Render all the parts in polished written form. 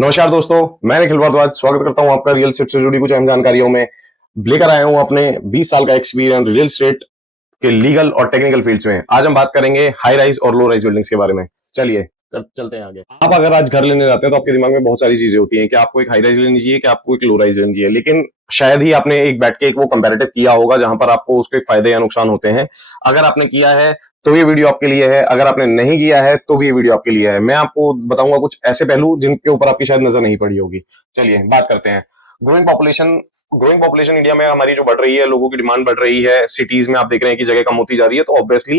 नमस्कार दोस्तों, मैं निखिल भारद्वाज स्वागत करता हूं आपका रियल एस्टेट से जुड़ी कुछ अहम जानकारियों में। लेकर आया हूं अपने 20 साल का एक्सपीरियंस रियल एस्टेट के लीगल और टेक्निकल फील्ड्स में। आज हम बात करेंगे हाई राइज और लो राइज बिल्डिंग्स के बारे में। चलिए चलते हैं आगे। आप अगर आज घर लेने जाते हैं तो आपके दिमाग में बहुत सारी चीजें होती हैं कि आपको एक हाई राइज लेनी चाहिए कि आपको एक लो राइज लेनी चाहिए, लेकिन शायद ही आपने एक बैठ के एक वो कंपैरेटिव किया होगा जहां पर आपको उसके फायदे या नुकसान होते हैं। अगर आपने किया है तो ये वीडियो आपके लिए है, अगर आपने नहीं किया है तो भी ये वीडियो आपके लिए है। मैं आपको बताऊंगा कुछ ऐसे पहलू जिनके ऊपर आपकी शायद नजर नहीं पड़ी होगी। चलिए बात करते हैं। Growing population growing population India में हमारी जो बढ़ रही है, लोगों की डिमांड बढ़ रही है, सिटीज में आप देख रहे हैं कि जगह कम होती जा रही है, तो ऑब्वियसली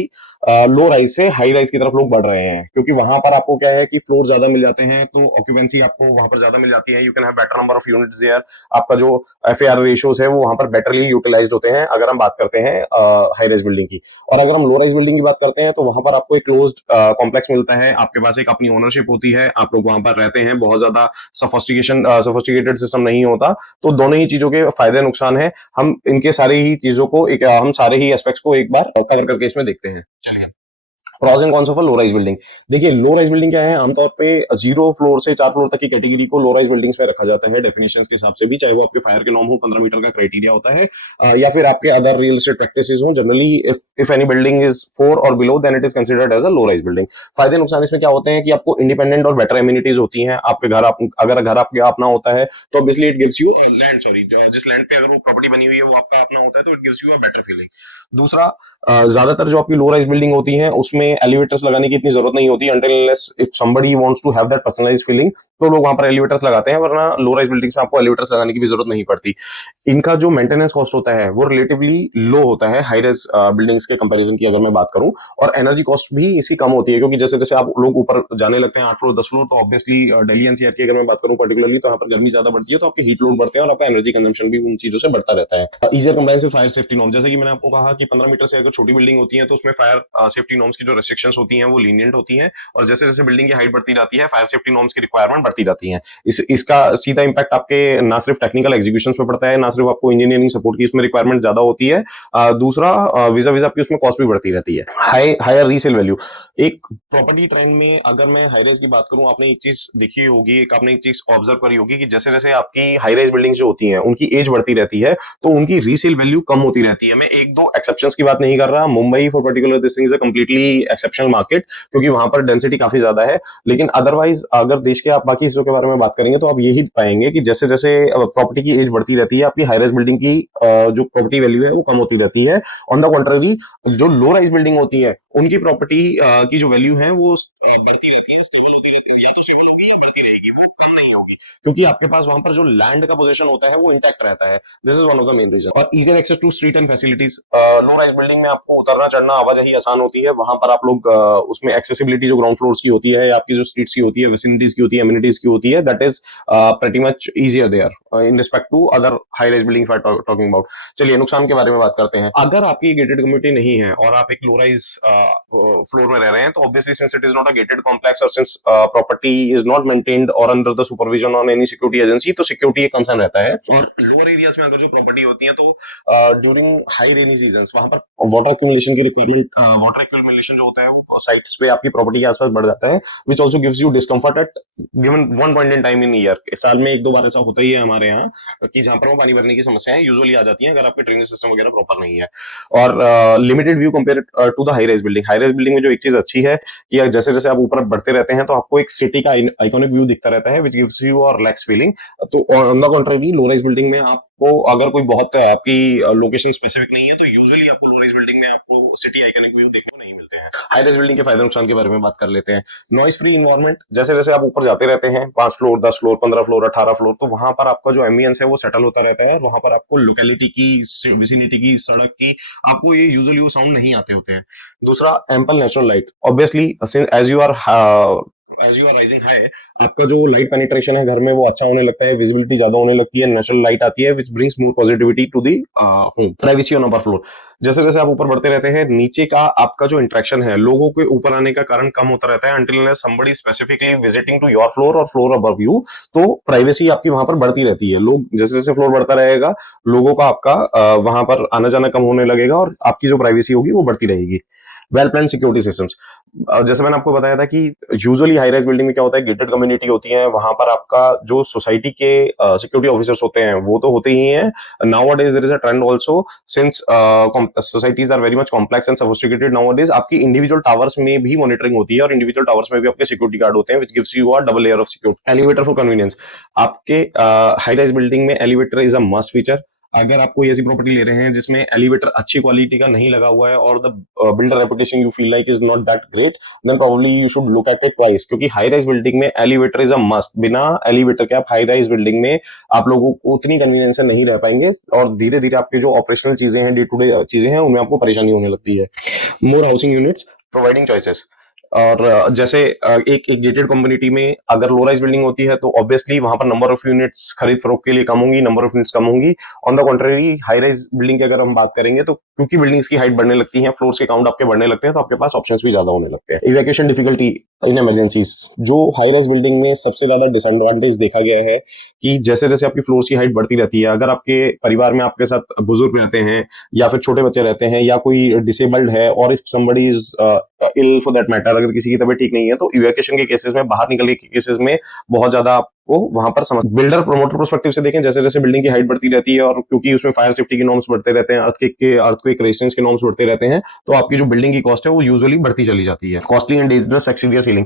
लो राइज से हाई राइज की तरफ लोग बढ़ रहे हैं, क्योंकि वहां पर आपको क्या है कि फ्लोर ज्यादा मिल जाते हैं, तो ऑक्यूपेंसी आपको वहां पर ज्यादा मिल जाती है। You can have better number of units there. आपका जो FAR रेशियोज है वो वहां पर बेटरली यूटिलाइज होते हैं अगर हम बात करते हैं हाई राइज बिल्डिंग की। और अगर हम लो राइज बिल्डिंग की बात करते हैं तो वहां पर आपको एक क्लोज्ड कॉम्प्लेक्स मिलता है, आपके पास एक अपनी ओनरशिप होती है, आप लोग वहां पर रहते हैं, बहुत ज्यादा सफोस्टिकेटेड सिस्टम नहीं होता। तो दोनों ही चीजों के फायदे नुकसान है। हम इनके सारे ही चीजों को हम सारे ही एस्पेक्ट्स को एक बार कवर करके इसमें देखते हैं। चलिए, pros and cons of low rise building. देखिए, लो राइज बिल्डिंग क्या है, आमतौर पे 0 फ्लोर से 4 फ्लोर तक की कैटेगरी को लो राइज बिल्डिंग्स में रखा जाता है डेफिनेशन के हिसाब से भी, चाहे वो आपके फायर के नॉर्म हो, 15 मीटर का क्राइटेरिया होता है, या फिर आपके अदर रियल एस्टेट प्रैक्टिसेस हो। Generally if any building is 4 or below then it is considered as a low rise building. फायदे नुकसान इसमें क्या होते हैं कि आपको इंडिपेंडेंट और बेटर एम्यूनिटीज होती हैं। आपके घर अगर घर आपके अपना होता है तो obviously it gives you land, sorry, जिस लैंड पे अगर वो प्रॉपर्टी बनी हुई है वो आपका अपना होता है, तो it gives you a better feeling. दूसरा, ज्यादातर जो आपकी लो राइज बिल्डिंग होती है उसमें एलिवेटर्स लगाने की इतनी जरूरत नहीं होती, until unless if somebody wants to have that personalized feeling, तो लोग वहां पर एलिवेटर्स लगाते हैं, वरना लो राइज बिल्डिंग्स में आपको एलिवेटर्स लगाने की भी जरूरत नहीं पड़ती। इनका जो मेंटेनेंस कॉस्ट होता है वो रिलेटिवली लो होता है हाई राइज बिल्डिंग्स के कंपैरिजन की अगर मैं बात करूं। और एनर्जी कॉस्ट भी इसकी कम होती है, क्योंकि जैसे जैसे आप लोग ऊपर जाने लगते हैं, 8 फ्लोर 10 फ्लोर, तो ऑब्वियसली दिल्ली NCR की अगर मैं बात करूं पर्टिकुलरली, तो यहाँ पर गर्मी ज्यादा बढ़ती है, तो आपके हीट लोड बढ़ते हैं और आपका एनर्जी कंजम्पशन भी उन चीजों से बढ़ता रहता है। Easier compliance with fire safety norm, जैसे कि मैंने आपको कहा कि 15 मीटर से अगर छोटी बिल्डिंग होती है तो उसमें फायर सेफ्टी नॉर्म्स की जो रेस्ट्रिक्शंस होती हैं वो लीनियंट होती हैं, और जैसे जैसे बिल्डिंग की हाइट बढ़ती जाती है फायर सेफ्टी नॉर्म्स की रिक्वायरमेंट बढ़ती जाती है। इसका सीधा इंपैक्ट आपके ना सिर्फ टेक्निकल एग्जीक्यूशन पे पड़ता है, ना सिर्फ आपको इंजीनियरिंग सपोर्ट की उसमें रिक्वायरमेंट ज्यादा होती है, दूसरा विजा विजा आपकी उसमें कॉस्ट भी बढ़ती रहती है। Higher resale value. एक प्रॉपर्टी ट्रेंड में अगर मैं हाई राइज की बात करूं, आपने एक चीज देखी होगी, एक आपने एक चीज ऑब्जर्व करी होगी कि जैसे जैसे आपकी हाई राइज बिल्डिंग जो होती हैं उनकी एज बढ़ती रहती है, तो उनकी रीसेल वैल्यू कम होती रहती है। मैं एक दो एक्सेप्शंस की बात नहीं कर रहा, Mumbai for particular this is a completely exceptional market, क्योंकि वहां पर डेंसिटी काफी ज्यादा है। लेकिन अदरवाइज अगर देश के आप बाकी हिस्सों के बारे में बात करेंगे तो आप यही पाएंगे कि जैसे जैसे प्रॉपर्टी की एज बढ़ती रहती है, आपकी हाई राइज बिल्डिंग की जो प्रॉपर्टी वैल्यू है वो कम होती रहती है। ऑन द कॉन्ट्ररी, जो लो राइज बिल्डिंग होती है उनकी प्रॉपर्टी की जो वैल्यू है वो बढ़ती रहती है, स्टेबल होती रहती है, या तो स्टेबल होगी या बढ़ती रहेगी, वो कम नहीं होगी, क्योंकि आपके पास वहां पर जो लैंड का पोजीशन होता है वो इंटैक्ट रहता है। This is one of the main reason. और easier access to street and facilities. Low rise building में आपको उतरना चढ़ना आवाजाही आसान होती है, वहां पर आप लोग उसमें एक्सेसिबिलिटी जो ग्राउंड फ्लोर्स की होती है, या आपकी जो स्ट्रीट्स की होती है, विसिनिटीज की होती है, एमिनिटीज की होती है, that is pretty much easier there in respect to other high rise building talking about. चलिए, नुकसान के बारे में बात करते हैं। अगर आपकी गेटेड कम्युनिटी नहीं है और आप एक लो राइज फ्लोर में रह रहे हैं, तो obviously since it is not a gated complex और since property is not maintained और under the supervision on any security agency, तो सिक्योरिटी एक कंसर्न रहता है। और लोअर एरियाज में अगर जो प्रॉपर्टी होती है, तो ड्यूरिंग हाई रेनी सीजन वहां पर वाटर एक्यूमुलेशन की रिक्वायरमेंट, वाटर एक्यूमुलेशन जो होता है वो साइट्स पे आपकी प्रॉपर्टी के आसपास बढ़ जाता है, which also gives you discomfort at given one point in time in year. साल में एक दो बार ऐसा होता ही है हमारे यहाँ कि जहां पर वो पानी भरने की समस्याएं यूजुअली आ जाती हैं अगर आपके ड्रेनेज सिस्टम वगैरह प्रॉपर नहीं है। और limited view compare to the high rise building. High rise building में जो एक चीज अच्छी है कि जैसे जैसे आप ऊपर बढ़ते रहते हैं तो आपको एक सिटी का आइकॉनिक व्यू दिखता रहता है, विच गिव्स यू और रिलैक्स फीलिंग। तो on the contrary, low rise building में आपको अगर कोई बहुत आपकी लोकेशन स्पेसिफिक नहीं है, तो यूजुअली आपको लो राइज बिल्डिंग में आपको सिटी आइकॉनिक व्यू देखने को नहीं मिलते हैं। हाई राइज बिल्डिंग के फायदे नुकसान के बारे में बात कर लेते हैं। Noise free environment. जैसे जैसे आप ऊपर जाते रहते हैं, 5 फ्लोर 10 फ्लोर 15 फ्लोर 18 फ्लोर, तो वहां पर आपका जो एम्बियंस है वो सेटल होता रहता है, वहां पर आपको लोकेलिटी की, विसिनिटी की, सड़क की, आपको ये यूजुअली वो साउंड नहीं आते होते हैं। दूसरा, ample natural light. Obviously as you are rising high, आपका जो लाइट पेनिट्रेशन है घर में वो अच्छा होने लगता है, विजिबिलिटी ज्यादा होने लगती है, नेचुरल लाइट आती है, which brings more positivity to the home. Privacy on upper floor. जैसे जैसे आप ऊपर बढ़ते रहते हैं, नीचे का आपका जो इंटरेक्शन है लोगों के ऊपर आने का कारण कम होता रहता है, until unless somebody specifically visiting to your floor और फ्लोर above you, तो प्राइवेसी आपकी वहां पर बढ़ती रहती है। लोग जैसे जैसे फ्लोर बढ़ता रहेगा, लोगों का आपका वहां पर आना जाना कम होने लगेगा और आपकी जो प्राइवेसी होगी वो बढ़ती रहेगी। Well plan security systems. जैसे मैंने आपको बताया था कि यूजुअली हाई राइज बिल्डिंग में क्या होता है, गेटेड कम्युनिटी होती है, वहां पर आपका जो सोसाइटी के सिक्योरिटी ऑफिसर्स होते हैं वो तो होते ही हैं। Nowadays there is a trend also, since societies are very much complex and sophisticated, nowadays आपकी इंडिविजुअल टावर्स में भी मॉनिटरिंग होती है और इंडिविजुअल टावर्स में भी आपके सिक्योरिटी गार्ड होते हैं, which gives you a double layer of security. Elevator for convenience, आपके हाई राइज बिल्डिंग में elevator is a must feature. अगर आप कोई ऐसी प्रॉपर्टी ले रहे हैं जिसमें एलिवेटर अच्छी क्वालिटी का नहीं लगा हुआ है और the builder reputation you feel like is not that great, then probably you should look at it twice, क्योंकि हाई राइज बिल्डिंग में एलिवेटर इज अ मस्ट। बिना एलिवेटर के आप हाई राइज बिल्डिंग में आप लोगों को उतनी कन्वीनियंस से नहीं रह पाएंगे और धीरे धीरे आपकी जो ऑपरेशनल चीजें हैं, डे टू डे चीजें हैं, उनमें आपको परेशानी होने लगती है। मोर हाउसिंग यूनिट्स प्रोवाइडिंग चॉइसेस। और जैसे एक एक गेटेड कम्युनिटी में अगर लो राइज बिल्डिंग होती है तो ऑब्वियसली वहां पर नंबर ऑफ यूनिट्स खरीद फरोख्त के लिए कम होंगी, नंबर ऑफ यूनिट्स कम होंगी। On the contrary high rise building की अगर हम बात करेंगे तो क्योंकि बिल्डिंग्स की हाइट बढ़ने लगती है, फ्लोर्स के काउंट आपके बढ़ने लगते हैं, तो आपके पास ऑप्शंस भी ज्यादा होने लगते हैं। इवैक्यूएशन डिफिकल्टी इन इमरजेंसीज, जो हाई राइज बिल्डिंग में सबसे ज्यादा डिसएडवांटेज देखा गया है कि जैसे जैसे आपकी फ्लोर्स की हाइट बढ़ती रहती है, अगर आपके परिवार में आपके साथ बुजुर्ग रहते हैं या फिर छोटे बच्चे रहते हैं या कोई डिसेबल्ड है, और if somebody is ill for that matter, अगर किसी की तबीयत ठीक नहीं है, तो इवैक्यूएशन के केसेस में, बाहर निकलने के केसेस में बहुत ज्यादा आपको वहां पर समझ। बिल्डर प्रमोटर पर्सपेक्टिव से देखें, जैसे जैसे बिल्डिंग की हाइट बढ़ती रहती है और क्योंकि उसमें फायर सेफ्टी के नॉर्म्स बढ़ते रहते हैं, अर्थक्वेक रेजिस्टेंस के नॉर्म्स बढ़ते रहते हैं, तो आपकी जो बिल्डिंग की कॉस्ट है वो यूजुअली बढ़ती चली जाती है। Costly and dangerous exterior ceiling,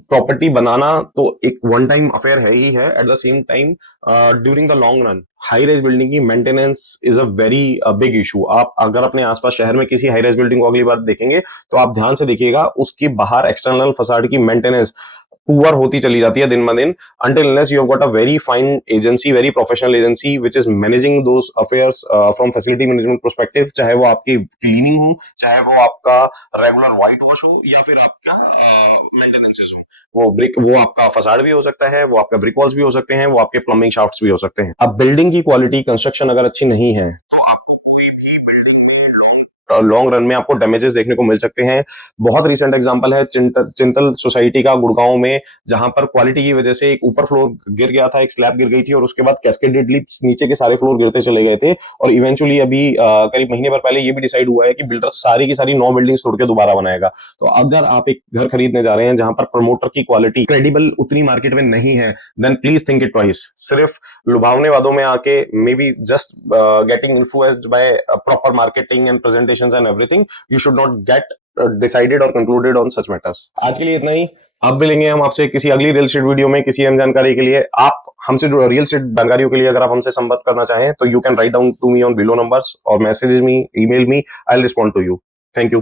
property बनाना तो एक वन टाइम अफेयर है ही है, at the same time during the long run high rise building की maintenance is a very big issue. आप अगर अपने आसपास शहर में किसी हाई राइज बिल्डिंग को अगली बार देखेंगे तो आप ध्यान से देखिएगा, उसकी बाहर एक्सटर्नल फसाड की मेंटेनेंस पुअर होती चली जाती है दिन ब दिन, until unless you have got a very fine agency, very professional agency which is managing those affairs from facility management perspective, चाहे वो आपकी क्लीनिंग हो, चाहे वो आपका रेगुलर व्हाइट वॉश हो, या फिर आपका मेंटेनेंसेस हो। वो आपका फसाड भी हो सकता है, वो आपका ब्रिक वॉल्स भी हो सकते हैं, वो आपके प्लम्बिंग शाफ्ट्स भी हो सकते हैं। अब बिल्डिंग की क्वालिटी, कंस्ट्रक्शन अगर अच्छी नहीं है तो आपको कोई भी बिल्डिंग में लॉन्ग रन में आपको डैमेजेस देखने को मिल सकते हैं। बहुत रिसेंट एग्जांपल है चिंतल सोसाइटी का गुड़गांव में, जहां पर क्वालिटी की वजह से एक ऊपर फ्लोर गिर गया था, एक स्लैब गिर गई थी और उसके बाद कैस्केडेडली नीचे के सारे फ्लोर गिरते चले गए थे। और इवेंचुअली अभी करीब महीने भर पहले ये भी डिसाइड हुआ है कि बिल्डर सारी की सारी 9 बिल्डिंग्स तोड़ के दोबारा बनाएगा। तो अगर आप एक घर खरीदने जा रहे हैं जहां पर प्रमोटर की क्वालिटी क्रेडिबल उतनी मार्केट में नहीं है, then please think it twice. सिर्फ लुभावने वादों में आके, may be just getting influenced by proper marketing and presentations and everything, you should not get decided or concluded on such matters। आज के लिए इतना ही। अब मिलेंगे हम आपसे किसी अगली रियल एस्टेट वीडियो में किसी अहम जानकारी के लिए। आप हमसे जो रियल एस्टेट जानकारियों के लिए अगर आप हमसे संपर्क करना चाहें तो you can write down to me on below numbers और message me, email me, I will respond to you. Thank you.